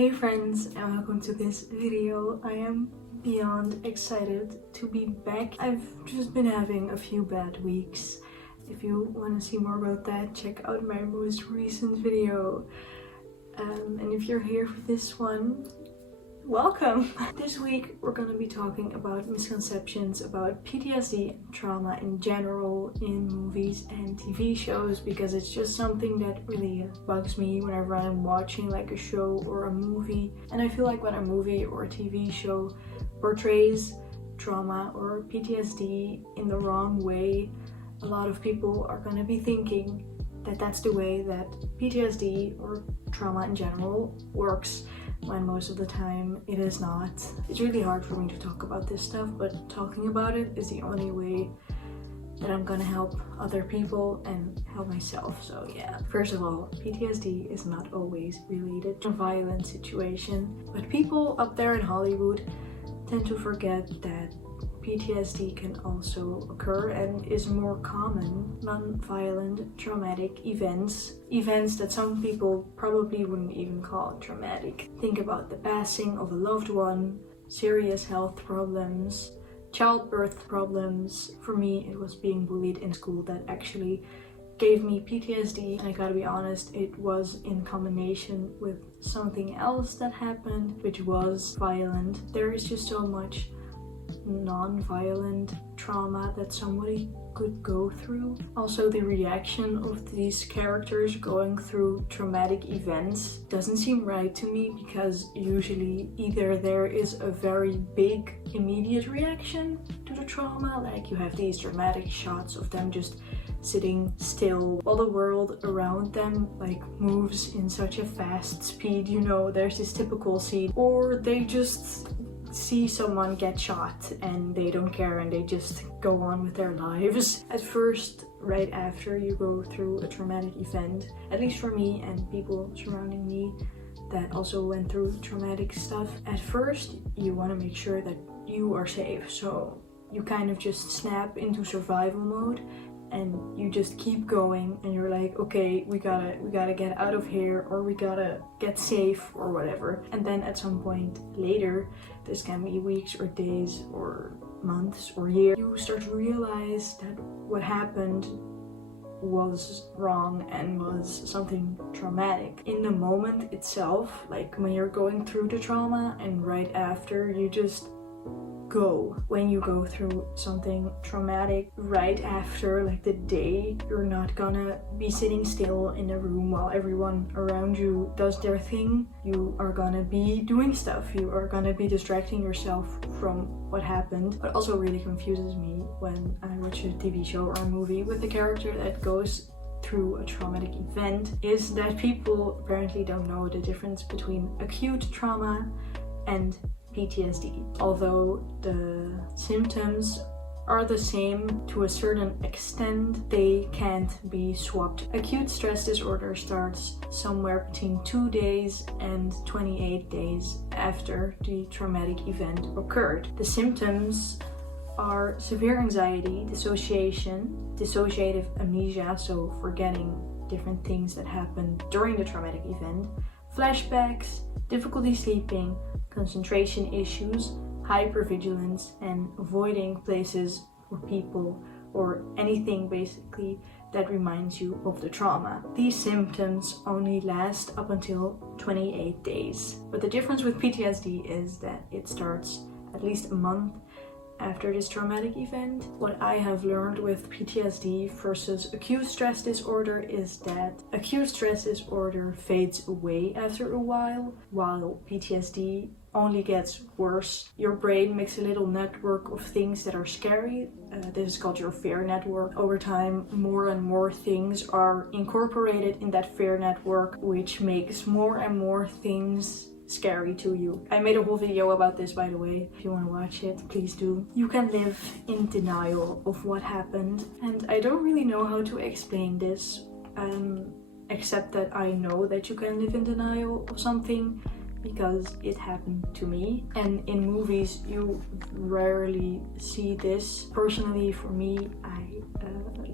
Hey friends, and welcome to this video. I am beyond excited to be back. I've just been having a few bad weeks. If you want to see more about that, check out my most recent video. And if you're here for this one, welcome! This week we're going to be talking about misconceptions about PTSD and trauma in general in movies and TV shows, because it's just something that really bugs me whenever I'm watching like a show or a movie. And I feel like when a movie or a TV show portrays trauma or PTSD in the wrong way, a lot of people are going to be thinking that that's the way that PTSD or trauma in general works, when most of the time it is not. It's really hard for me to talk about this stuff, but talking about it is the only way that I'm gonna help other people and help myself. So yeah, first of all, PTSD is not always related to a violent situation, but people up there in Hollywood tend to forget that PTSD can also occur and is more common. Non-violent traumatic events that some people probably wouldn't even call traumatic. Think about the passing of a loved one, serious health problems, childbirth problems. For me, it was being bullied in school that actually gave me PTSD, and I gotta be honest, it was in combination with something else that happened which was violent. There is just so much non-violent trauma that somebody could go through. Also, the reaction of these characters going through traumatic events doesn't seem right to me, because usually either there is a very big immediate reaction to the trauma, like you have these dramatic shots of them just sitting still while the world around them like moves in such a fast speed, you know, there's this typical scene, or they just see someone get shot and they don't care and they just go on with their lives. At first, right after you go through a traumatic event, at least for me and people surrounding me that also went through traumatic stuff, at first you want to make sure that you are safe, so you kind of just snap into survival mode and you just keep going, and you're like, okay, we gotta get out of here, or we gotta get safe or whatever. And then at some point later, this can be weeks or days or months or years, you start to realize that what happened was wrong and was something traumatic. In the moment itself, like when you're going through the trauma and right after, you just go. When you go through something traumatic right after, like the day, you're not gonna be sitting still in a room while everyone around you does their thing. You are gonna be doing stuff. You are gonna be distracting yourself from what happened. What also really confuses me when I watch a TV show or a movie with a character that goes through a traumatic event is that people apparently don't know the difference between acute trauma and PTSD. Although the symptoms are the same to a certain extent, they can't be swapped. Acute stress disorder starts somewhere between 2 days and 28 days after the traumatic event occurred. The symptoms are severe anxiety, dissociation, dissociative amnesia, so forgetting different things that happened during the traumatic event, flashbacks, difficulty sleeping, concentration issues, hypervigilance, and avoiding places or people or anything basically that reminds you of the trauma. These symptoms only last up until 28 days. But the difference with PTSD is that it starts at least a month after this traumatic event. What I have learned with PTSD versus acute stress disorder is that acute stress disorder fades away after a while PTSD only gets worse. Your brain makes a little network of things that are scary. This is called your fear network. Over time, more and more things are incorporated in that fear network, which makes more and more things scary to you. I made a whole video about this, by the way. If you want to watch it, please do. You can live in denial of what happened, and I don't really know how to explain this, except that I know that you can live in denial of something because it happened to me. And in movies you rarely see this. Personally, for me, I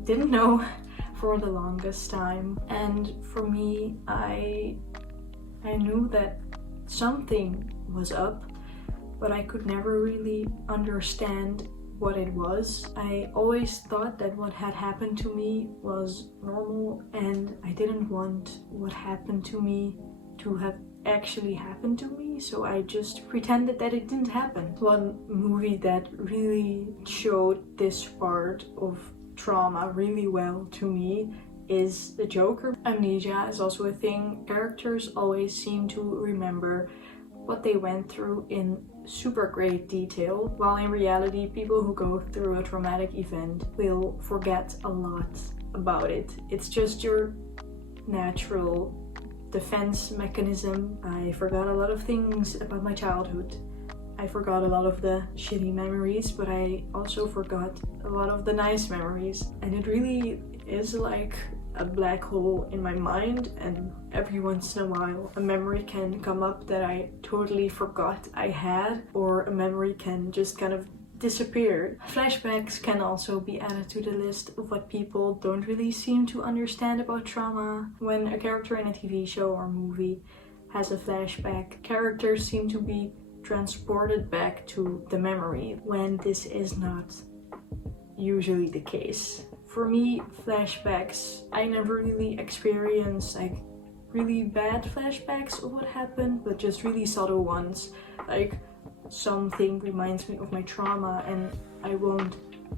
didn't know for the longest time, and for me, I knew that something was up, but I could never really understand what it was. I always thought that what had happened to me was normal, and I didn't want what happened to me to have actually happened to me, so I just pretended that it didn't happen. One movie that really showed this part of trauma really well to me is The Joker. Amnesia is also a thing. Characters always seem to remember what they went through in super great detail, while in reality people who go through a traumatic event will forget a lot about it. It's just your natural defense mechanism. I forgot a lot of things about my childhood. I forgot a lot of the shitty memories, but I also forgot a lot of the nice memories. And it really is like a black hole in my mind, and every once in a while a memory can come up that I totally forgot I had, or a memory can just kind of disappear. Flashbacks can also be added to the list of what people don't really seem to understand about trauma. When a character in a TV show or movie has a flashback, characters seem to be transported back to the memory, when this is not usually the case. For me, flashbacks, I never really experienced like really bad flashbacks of what happened, but just really subtle ones. Like something reminds me of my trauma and I won't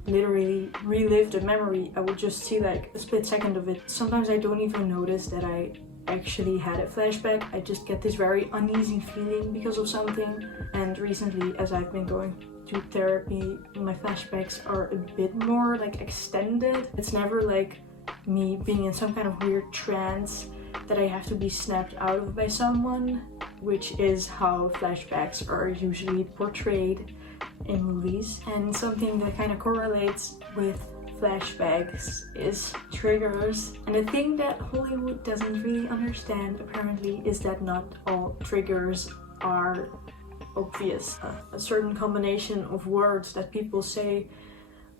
literally relive the memory. I will just see like a split second of it. Sometimes I don't even notice that I actually had a flashback. I just get this very uneasy feeling because of something. And recently, as I've been going to therapy, my flashbacks are a bit more like extended. It's never like me being in some kind of weird trance that I have to be snapped out of by someone, which is how flashbacks are usually portrayed in movies. And something that kind of correlates with flashbacks is triggers. And the thing that Hollywood doesn't really understand apparently is that not all triggers are obvious. A certain combination of words that people say,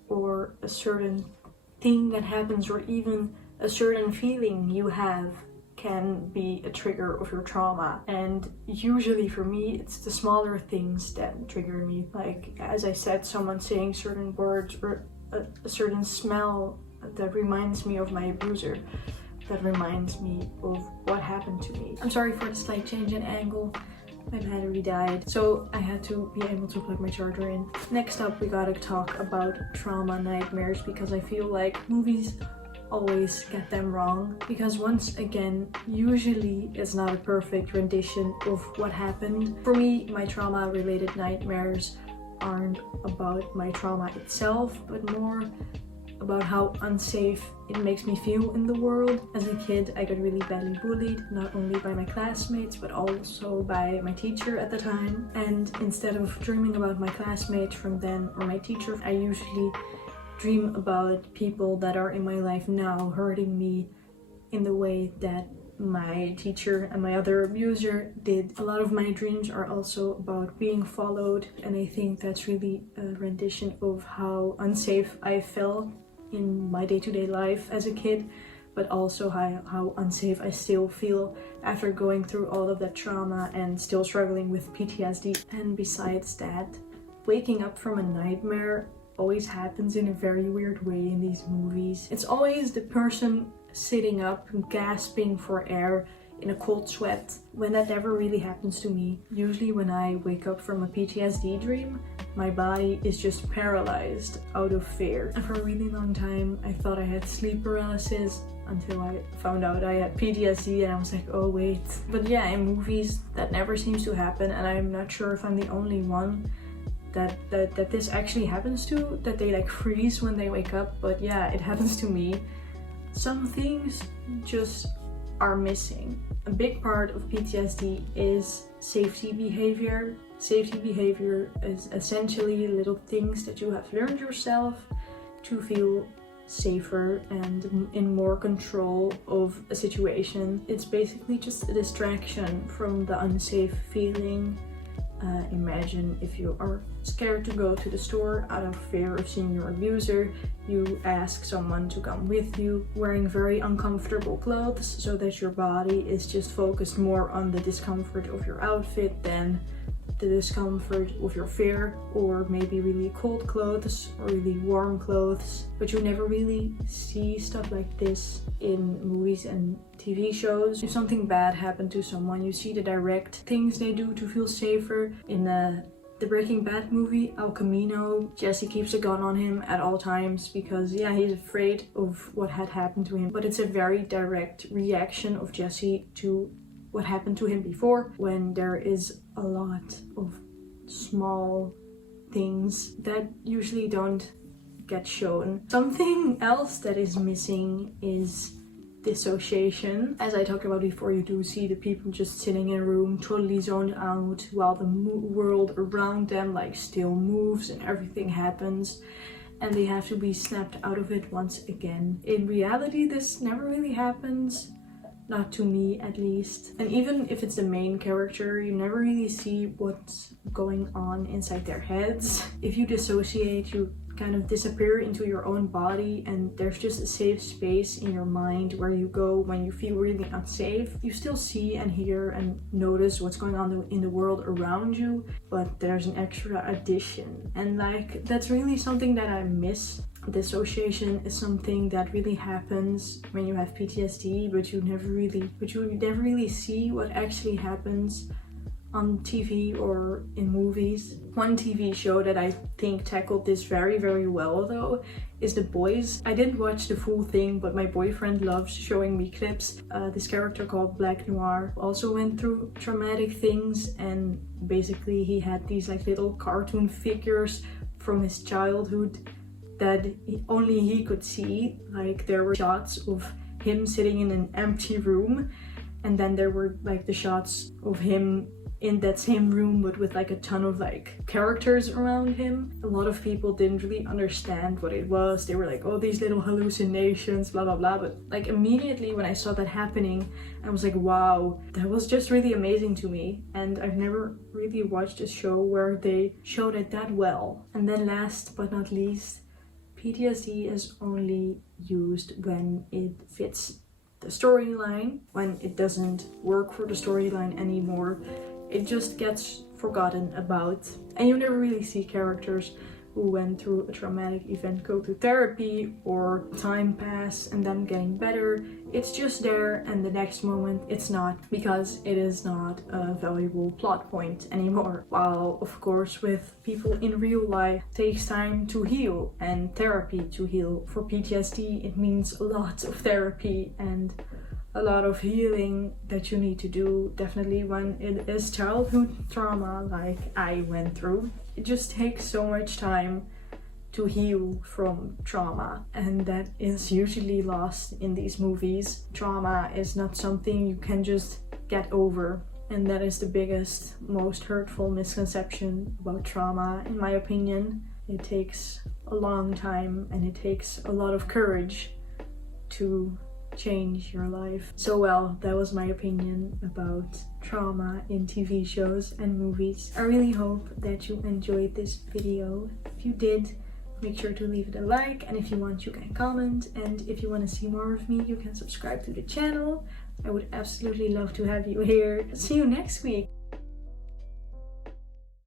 or a certain thing that happens, or even a certain feeling you have can be a trigger of your trauma. And usually for me, it's the smaller things that trigger me. Like, as I said, someone saying certain words, or a certain smell that reminds me of my abuser, that reminds me of what happened to me. I'm sorry for the slight change in angle. My battery died, so I had to be able to plug my charger in. Next up, we gotta talk about trauma nightmares, because I feel like movies always get them wrong, because once again, usually it's not a perfect rendition of what happened. For me, my trauma related nightmares aren't about my trauma itself, but more about how unsafe it makes me feel in the world. As a kid, I got really badly bullied, not only by my classmates, but also by my teacher at the time. And instead of dreaming about my classmates from then, or my teacher, I usually dream about people that are in my life now hurting me in the way that my teacher and my other abuser did. A lot of my dreams are also about being followed, and I think that's really a rendition of how unsafe I felt in my day-to-day life as a kid, but also how unsafe I still feel after going through all of that trauma and still struggling with PTSD. And besides that, waking up from a nightmare always happens in a very weird way in these movies. It's always the person sitting up and gasping for air in a cold sweat, when that never really happens to me. Usually when I wake up from a PTSD dream, my body is just paralyzed out of fear. And for a really long time, I thought I had sleep paralysis until I found out I had PTSD, and I was like, oh wait. But yeah, in movies that never seems to happen, and I'm not sure if I'm the only one that this actually happens to, that they like freeze when they wake up. But yeah, it happens to me. Some things just are missing. A big part of PTSD is safety behavior. Safety behavior is essentially little things that you have learned yourself to feel safer and in more control of a situation. It's basically just a distraction from the unsafe feeling Imagine if you are scared to go to the store out of fear of seeing your abuser, you ask someone to come with you, wearing very uncomfortable clothes so that your body is just focused more on the discomfort of your outfit than the discomfort of your fear, or maybe really cold clothes or really warm clothes. But you never really see stuff like this in movies and TV shows. If something bad happened to someone, you see the direct things they do to feel safer. In the Breaking Bad movie, El Camino, Jesse keeps a gun on him at all times because, yeah, he's afraid of what had happened to him. But it's a very direct reaction of Jesse to what happened to him before, when there is a lot of small things that usually don't get shown. Something else that is missing is dissociation. As I talked about before, you do see the people just sitting in a room totally zoned out while the world around them like still moves and everything happens, and they have to be snapped out of it once again. In reality, this never really happens. Not to me, at least. And even if it's the main character, you never really see what's going on inside their heads. If you dissociate, you kind of disappear into your own body, and there's just a safe space in your mind where you go when you feel really unsafe. You still see and hear and notice what's going on in the world around you, but there's an extra addition. And like, that's really something that I miss. Dissociation is something that really happens when you have PTSD, but you never really see what actually happens on TV or in movies. One TV show that I think tackled this very, very well though is The Boys. I didn't watch the full thing, but my boyfriend loves showing me clips. This character called Black Noir also went through traumatic things, and basically he had these like little cartoon figures from his childhood that only he could see. Like, there were shots of him sitting in an empty room, and then there were like the shots of him in that same room but with like a ton of like characters around him. A lot of people didn't really understand what it was. They were like, oh, these little hallucinations, blah blah blah. But like immediately when I saw that happening, I was like, wow, that was just really amazing to me. And I've never really watched a show where they showed it that well. And then last but not least, PTSD is only used when it fits the storyline. When it doesn't work for the storyline anymore, it just gets forgotten about. And you never really see characters who went through a traumatic event go to therapy or time pass and them getting better. It's just there, and the next moment it's not, because it is not a valuable plot point anymore. While of course with people in real life it takes time to heal and therapy to heal. For PTSD it means a lot of therapy and a lot of healing that you need to do, definitely when it is childhood trauma like I went through. It just takes so much time to heal from trauma, and that is usually lost in these movies. Trauma is not something you can just get over, and that is the biggest, most hurtful misconception about trauma, in my opinion. It takes a long time and it takes a lot of courage to change your life. So well, that was my opinion about trauma in TV shows and movies. I really hope that you enjoyed this video. If you did, make sure to leave it a like, and if you want you can comment, and if you want to see more of me you can subscribe to the channel. I would absolutely love to have you here. See you next week.